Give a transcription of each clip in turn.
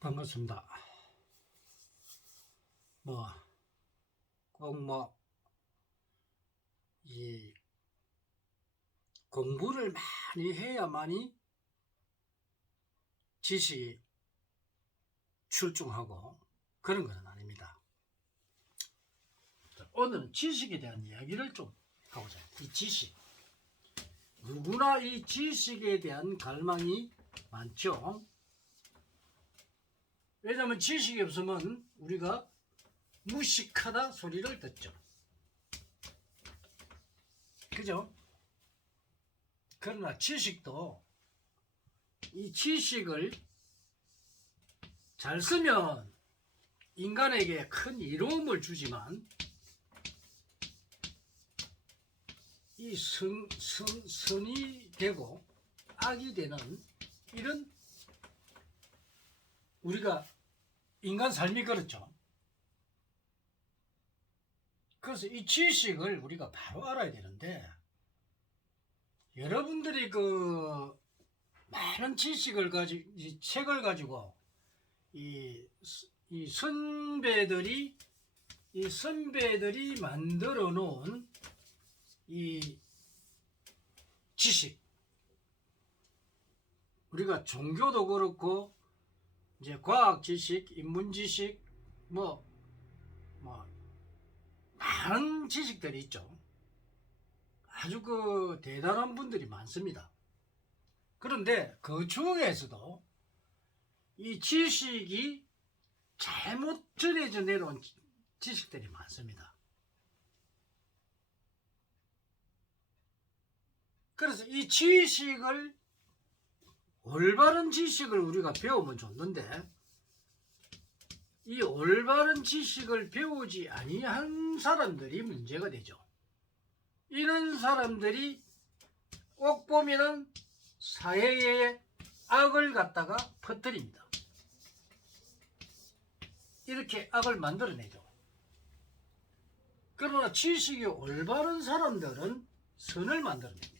반갑습니다. 꼭 이 공부를 많이 해야만이 지식이 출중하고 그런 건 아닙니다. 오늘은 지식에 대한 이야기를 좀 하고자 해요. 이 지식. 누구나 이 지식에 대한 갈망이 많죠. 왜냐하면 지식이 없으면 우리가 무식하다 소리를 듣죠. 그죠? 그러나 지식도 이 지식을 잘 쓰면 인간에게 큰 이로움을 주지만 이 선이 되고 악이 되는 이런 우리가 인간 삶이 그렇죠. 그래서 이 지식을 우리가 바로 알아야 되는데 여러분들이 그 많은 지식을 가지고 이 책을 가지고 이 선배들이 만들어 놓은 이 지식, 우리가 종교도 그렇고 이제 과학 지식, 인문 지식, 많은 지식들이 있죠. 아주 그 대단한 분들이 많습니다. 그런데 그 중에서도 이 지식이 잘못 전해져 내려온 지식들이 많습니다. 그래서 이 지식을 올바른 지식을 우리가 배우면 좋는데 이 올바른 지식을 배우지 아니한 사람들이 문제가 되죠. 이런 사람들이 꼭 보면은 사회에 악을 갖다가 퍼뜨립니다. 이렇게 악을 만들어내죠. 그러나 지식이 올바른 사람들은 선을 만들어냅니다.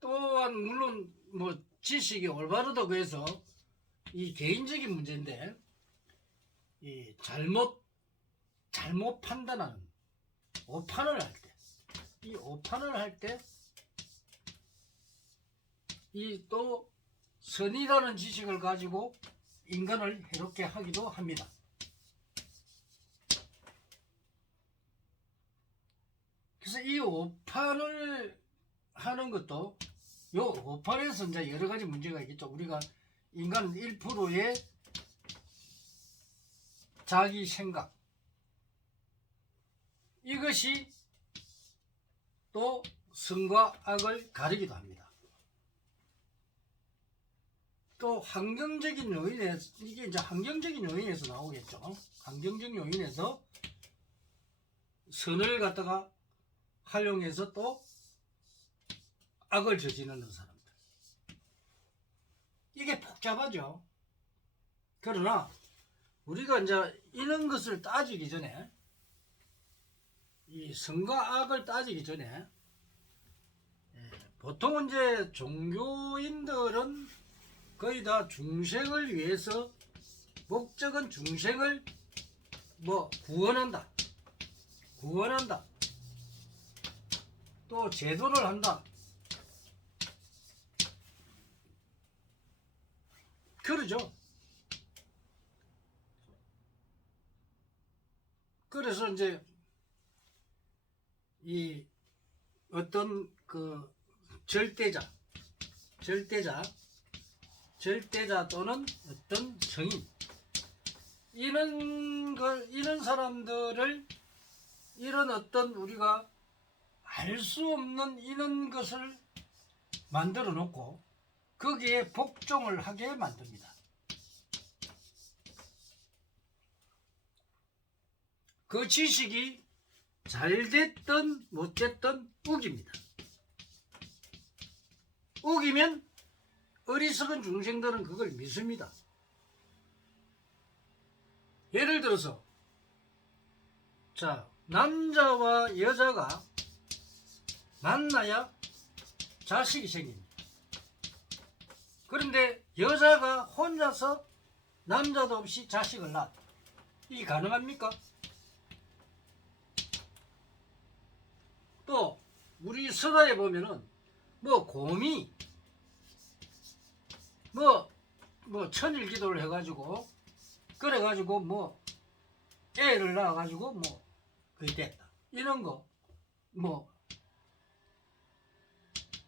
또한 물론 지식이 올바르다고 해서 이 개인적인 문제인데 이 잘못 판단하는 오판을 할 때, 이 오판을 할 때 이 또 선이라는 지식을 가지고 인간을 해롭게 하기도 합니다. 그래서 이 오판을 하는 것도 요 오판에서 이제 여러 가지 문제가 있겠죠. 우리가 인간은 1%의 자기 생각, 이것이 또 선과 악을 가리기도 합니다. 또 환경적인 요인에서, 이게 이제 환경적인 요인에서 나오겠죠. 환경적 요인에서 선을 갖다가 활용해서 또 악을 저지르는 사람들. 이게 복잡하죠. 그러나 우리가 이제 이런 것을 따지기 전에 이 선과 악을 따지기 전에 보통 이제 종교인들은 거의 다 중생을 위해서 목적은 중생을 구원한다. 또 제도를 한다. 그러죠. 그래서 이제 이 어떤 그 절대자 또는 어떤 성인 이런 사람들을 이런 어떤 우리가 알 수 없는 이런 것을 만들어 놓고 거기에 복종을 하게 만듭니다. 그 지식이 잘 됐든 못 됐든 우깁니다. 우기면 어리석은 중생들은 그걸 믿습니다. 예를 들어서 남자와 여자가 만나야 자식이 생깁니다. 그런데 여자가 혼자서 남자도 없이 자식을 낳았다. 이게 가능합니까? 또 우리 서다에 보면은 뭐 곰이 뭐 천일기도를 해가지고 그래가지고 뭐 애를 낳아가지고 뭐 그게 됐다. 이런 거 뭐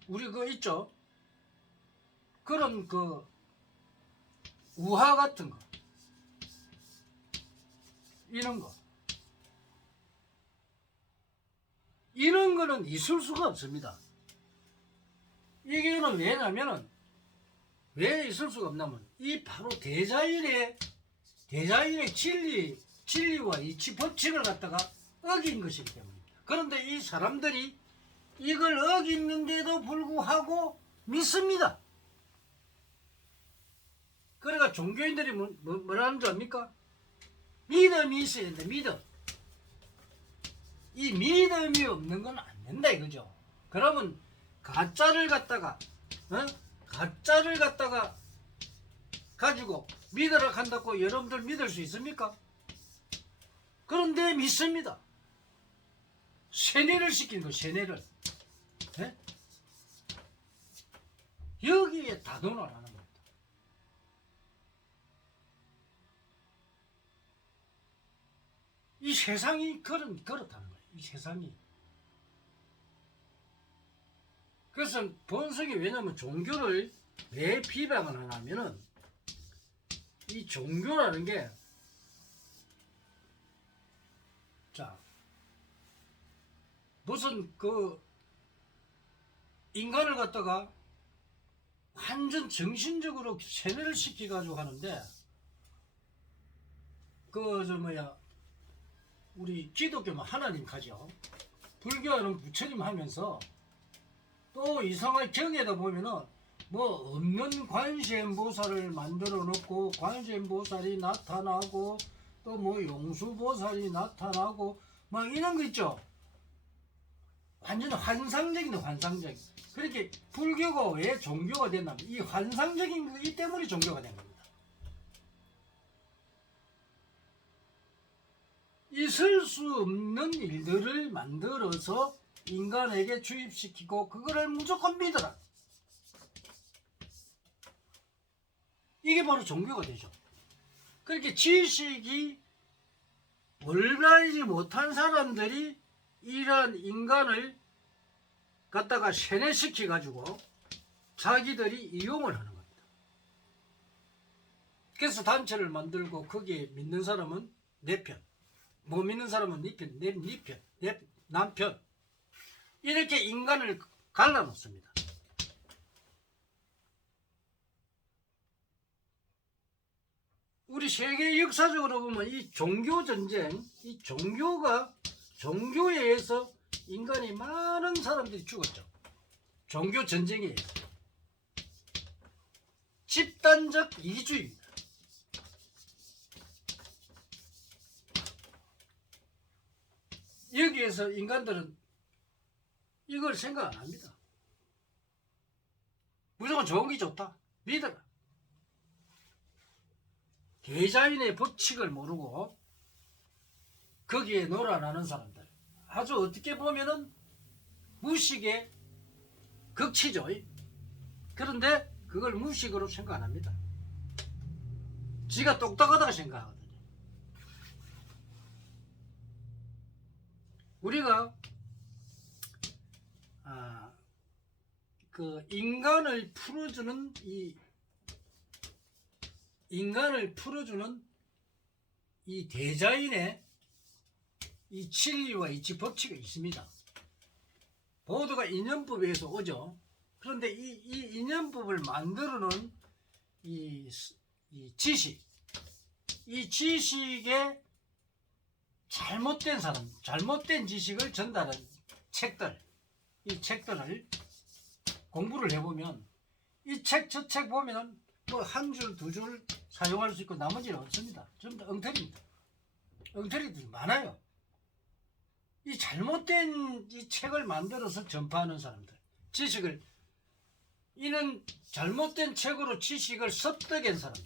우리 그 있죠. 그런 그 우화 같은 거 이런 거는 있을 수가 없습니다. 이게는 왜냐면은 왜 있을 수가 없냐면 이 바로 대자연의 진리와 이치 법칙을 갖다가 어긴 것이기 때문입니다. 그런데 이 사람들이 이걸 어기는데도 불구하고 믿습니다. 그러니까 종교인들이 뭐라는 줄 압니까? 믿음이 있어야 된다. 믿음. 이 믿음이 없는 건 안 된다 이거죠. 그러면 가짜를 갖다가 가지고 믿으라 한다고 여러분들 믿을 수 있습니까? 그런데 믿습니다. 세뇌를 시킨 거, 세뇌를. 네? 여기에 다돈을 하는 겁니다. 이 세상이 그렇다는 거예요. 이 세상이. 그래서 본성이 왜냐면 종교를 왜 비방을 하냐면은 이 종교라는 게 자 무슨 그 인간을 갖다가 완전 정신적으로 세뇌를 시켜가지고 하는데 우리 기독교는 하나님 가죠. 불교는 부처님 하면서 또 이상하게 경에다 보면은 뭐 없는 관세음보살을 만들어 놓고 관세음보살이 나타나고 또 뭐 용수보살이 나타나고 막 이런 거 있죠. 완전 환상적인 환상적인. 그렇게 불교가 왜 종교가 됐냐면 이 환상적인 거 이 때문에 종교가 된 겁니다. 있을 수 없는 일들을 만들어서 인간에게 주입시키고 그거를 무조건 믿어라. 이게 바로 종교가 되죠. 그렇게 지식이 올바르지 못한 사람들이 이러한 인간을 갖다가 세뇌시켜 가지고 자기들이 이용을 하는 겁니다. 그래서 단체를 만들고 거기에 믿는 사람은 내 편, 못 믿는 사람은 네 편, 네 편, 내 남편 이렇게 인간을 갈라놓습니다. 우리 세계 역사적으로 보면 이 종교 전쟁, 이 종교에 의해서 인간이 많은 사람들이 죽었죠. 종교 전쟁에 의해서. 집단적 이기주의입니다. 여기에서 인간들은 이걸 생각 안 합니다. 무조건 좋은 게 좋다. 믿어라. 대자연의 법칙을 모르고 거기에 놀아나는 사람들. 아주 어떻게 보면은 무식의 극치죠. 그런데 그걸 무식으로 생각 안 합니다. 지가 똑똑하다고 생각하거든요. 우리가 그 인간을 풀어주는 이 대자연의 이 진리와 이치 법칙이 있습니다. 모두가 인연법에서 오죠. 그런데 이 인연법을 만들어놓은 이 지식, 이 지식에 잘못된 지식을 전달한 책들, 이 책들을 공부를 해보면 이 책 저 책 보면은 뭐 한 줄, 두 줄 사용할 수 있고 나머지는 없습니다. 전부 다 엉터리입니다. 엉터리들이 많아요. 이 잘못된 이 책을 만들어서 전파하는 사람들, 지식을 이는 잘못된 책으로 지식을 습득한 사람들.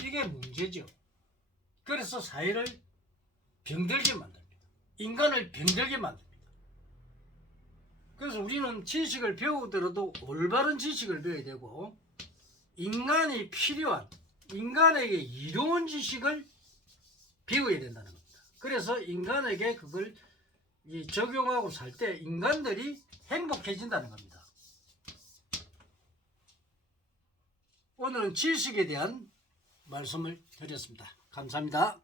이게 문제죠. 그래서 사회를 병들게 만듭니다. 인간을 병들게 만듭니다. 그래서 우리는 지식을 배우더라도 올바른 지식을 배워야 되고, 인간이 필요한, 인간에게 이로운 지식을 배워야 된다는 겁니다. 그래서 인간에게 그걸 적용하고 살 때 인간들이 행복해진다는 겁니다. 오늘은 지식에 대한 말씀을 드렸습니다. 감사합니다.